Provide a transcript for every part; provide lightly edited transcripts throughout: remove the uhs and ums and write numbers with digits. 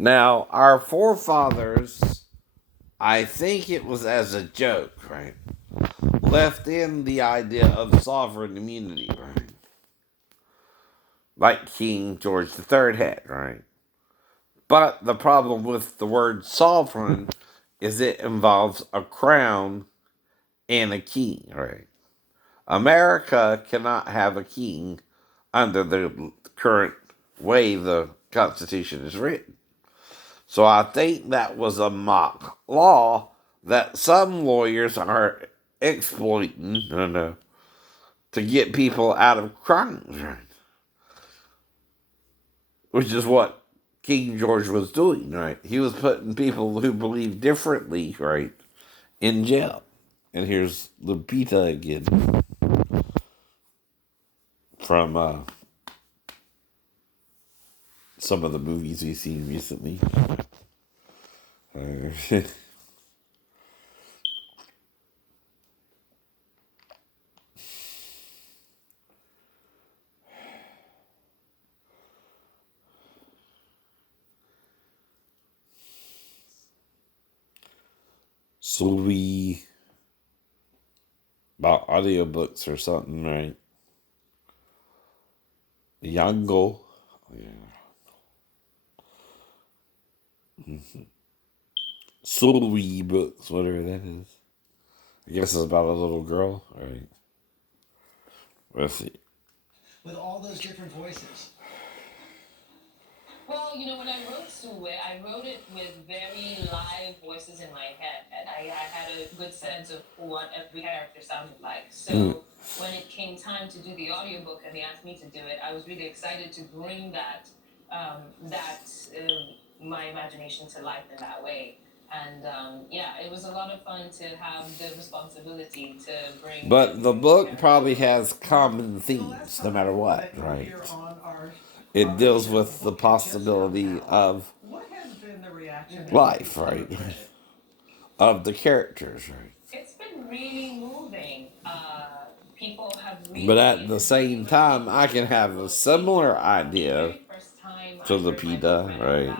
Now, our forefathers, I think it was as a joke, right? Left in the idea of sovereign immunity, right? Like King George III had, right? But the problem with the word sovereign is it involves a crown and a king, right? America cannot have a king under the current way the Constitution is written. So I think that was a mock law that some lawyers are exploiting, to get people out of crimes, right? Which is what King George was doing, right? He was putting people who believe differently, right, in jail. And here's Lupita again from some of the movies we've seen recently. So we about audiobooks or something, right? Yango. Yeah. Sully books, whatever that is. I guess it's about a little girl, right? Let's see. With all those different voices. Well, when I wrote Suwe, I wrote it with very live voices in my head. I had a good sense of what every character sounded like. So when it came time to do the audiobook and they asked me to do it, I was really excited to bring my imagination to life in that way. And yeah, it was a lot of fun to have the responsibility to bring. But the book probably has common themes, no matter what, right? It deals with the possibility of life, right? Of the characters, right? It's been really moving. People have really. But at the same time, I can have a similar idea to the PETA, right?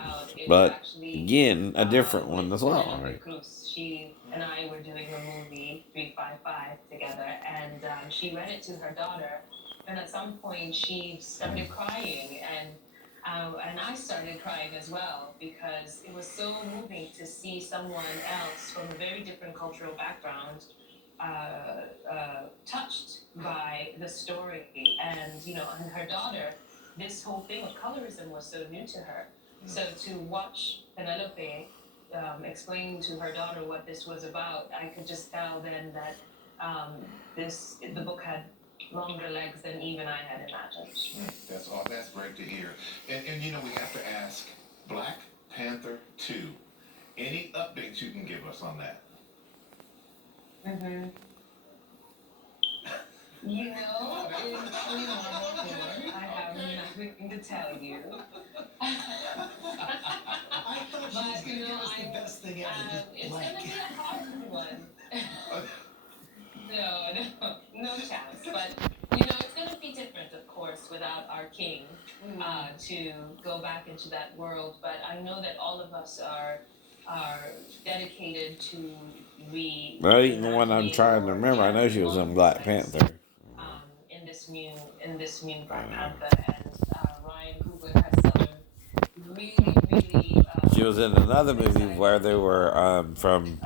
But again, a different one as well, right? She and I were doing a movie 355 together, and she read it to her daughter, and at some point she started crying, and I started crying as well because it was so moving to see someone else from a very different cultural background touched by the story. And her daughter, this whole thing of colorism was so new to her. So to watch Penelope explain to her daughter what this was about, I could just tell then that the book had longer legs than even I had imagined. That's all. That's great to hear. And we have to ask Black Panther 2. Any updates you can give us on that? Mm-hmm. In 2021, I have nothing to tell you. I thought she was going to give us the best thing ever. It's going to be a hard one. No chance. But it's going to be different, of course, without our king to go back into that world. But I know that all of us are dedicated to Not even the one I'm trying to remember. I know she was in Black Panther. In this new Black Panther, and Ryan Coogler has some really. She was in another movie where they were from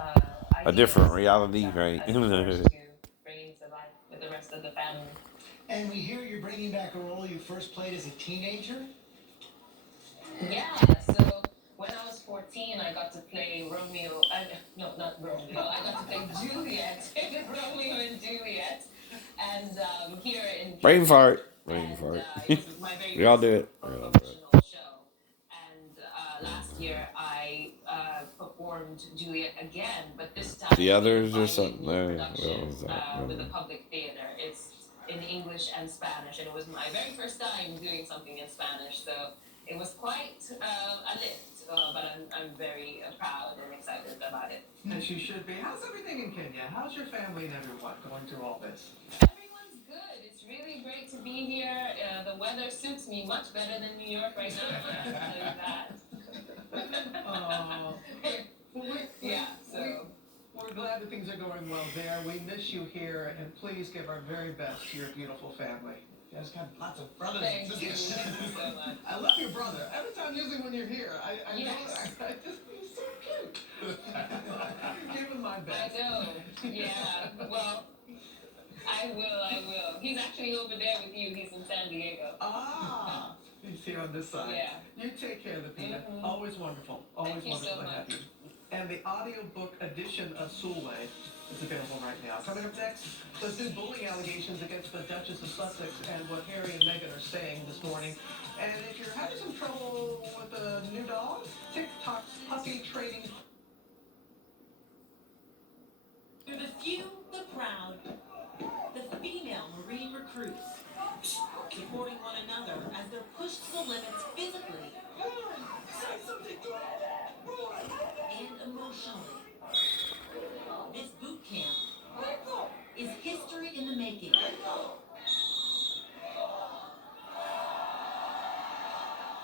a different reality, right? To bring into life with the rest of the family. And we hear you're bringing back a role you first played as a teenager? Yeah, so when I was 14, I got to play Romeo. No, not Romeo. I got to play Juliet in Romeo and Juliet. And here in Brain fart. Brain fart. We all do it. Show. And last year I performed Juliet again, but this time The others or a something. production with the Public Theater. It's in English and Spanish, and it was my very first time doing something in Spanish, so it was quite a lift. But I'm very proud and excited about it. As you should be. How's everything in Kenya? How's your family and everyone going through all this? Everyone's good. It's really great to be here. The weather suits me much better than New York right now. I can tell you that. Well, Yeah, so we're glad that things are going well there. We miss you here, and please give our very best to your beautiful family. You guys got lots of brothers and thank you. sisters. Thank you so much. I love your brother. Every time, usually when you're here, I Yes. know I just he's so cute. Give him my I best. know. Yeah. Well, I will. He's actually over there with you. He's in San Diego. Ah, he's here on this side. Yeah. You take care, Lupita. Mhm. Always wonderful. Always Thank you wonderful so to have much. you. And the audiobook edition of Sulwe is available right now. Coming up next, the new bullying allegations against the Duchess of Sussex and what Harry and Meghan are saying this morning. And if you're having some trouble with a new dog, TikTok's puppy training. They're the few, the proud, the female Marine recruits, supporting one another as they're pushed to the limits physically and emotionally. This boot camp is history in the making.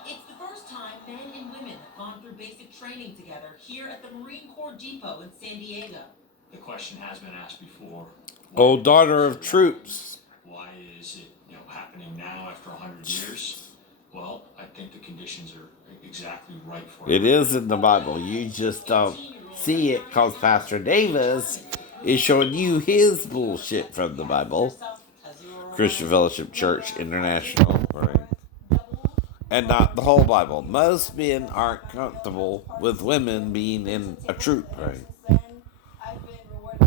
It's the first time men and women have gone through basic training together here at the Marine Corps Depot in San Diego. The question has been asked before. Oh, daughter of troops. Why is it, happening now after 100 years? Well, I think the conditions are exactly right for It is in the Bible. You just don't see it because Pastor Davis is showing you his bullshit from the Bible. Christian Fellowship Church International, right? And not the whole Bible. Most men aren't comfortable with women being in a troop, right?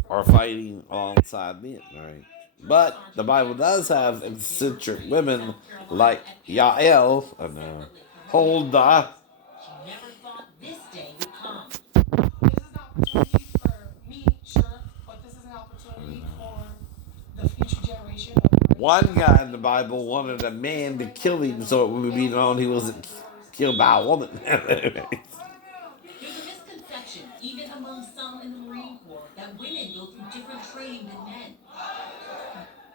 Or fighting alongside men, right? But the Bible does have eccentric women like Yael and Huldah. She never thought this day would come. This is an opportunity for me, sure, but this is an opportunity for the future generation of Marines. One guy in the Bible wanted a man to kill him so it would be known he wasn't killed by a woman. There's a misconception, even among some in the Marine Corps, that women go through different training than men.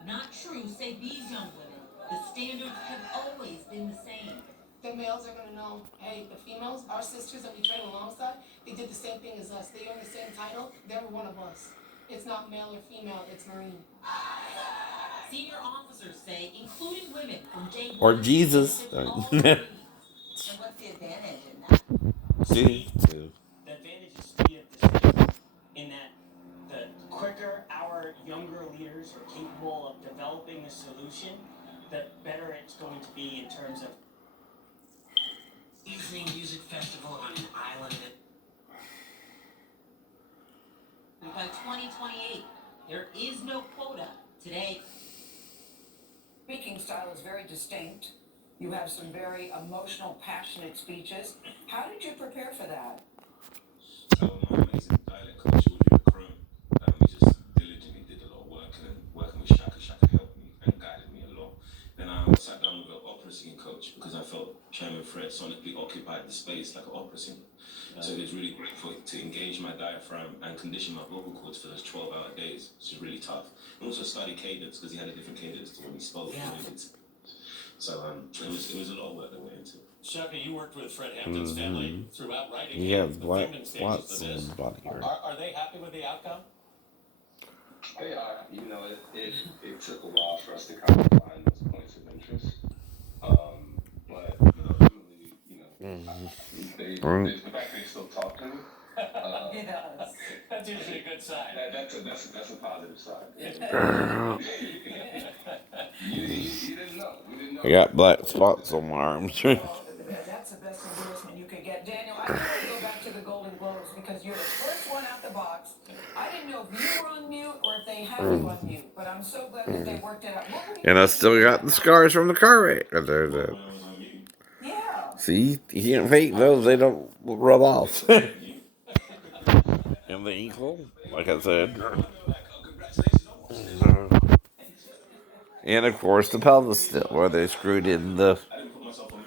Not true, say these young women. The standards have always been the same. The males are going to know, hey, the females, our sisters that we train alongside, they did the same thing as us. They earned the same title. They were one of us. It's not male or female, it's Marine. Senior officers say, including women from day Or one, Jesus. that all Marines. And what's the advantage in that? See? The advantage is speed of decision, in that the quicker our younger leaders are capable of developing the solution, the better it's going to be in terms of Evening music festival on an island. By 2028, there is no quota today. Speaking style is very distinct. You have some very emotional, passionate speeches. How did you prepare for that? So my amazing dialect coach, Audrey Crone, we just diligently did a lot of work, and then working with Shaka. Shaka helped me and guided me a lot. Then I sat down with an opera singing coach because I felt Chairman Fred sonically occupied the space like an opera singer. So it was really great to engage my diaphragm and condition my vocal cords for those 12-hour days, which is really tough. And also study cadence because he had a different cadence to when he spoke. Yeah. So it was a lot of work that went into it. Shaka, you worked with Fred Hampton's family throughout writing. He has the black filming stages spots of on this. his body. Right? Are they happy with the outcome? They are. It took a while for us to kind of find those points of interest. But ultimately, the fact they still talk to me. Yes. That's usually a good sign. That's a positive sign. You didn't know. We didn't know. I got black spots on my arms. That's the best endorsement you could get. Daniel, I want to go back to the Golden Globes because you're the first one out the box. I didn't know if you were on mute or if they had you on mute, but I'm so glad that they worked it out. And I still got the scars from the car wreck. Yeah. See, you can't fake those, they don't rub off. And the ankle, like I said. And of course the pelvis still, where they screwed in the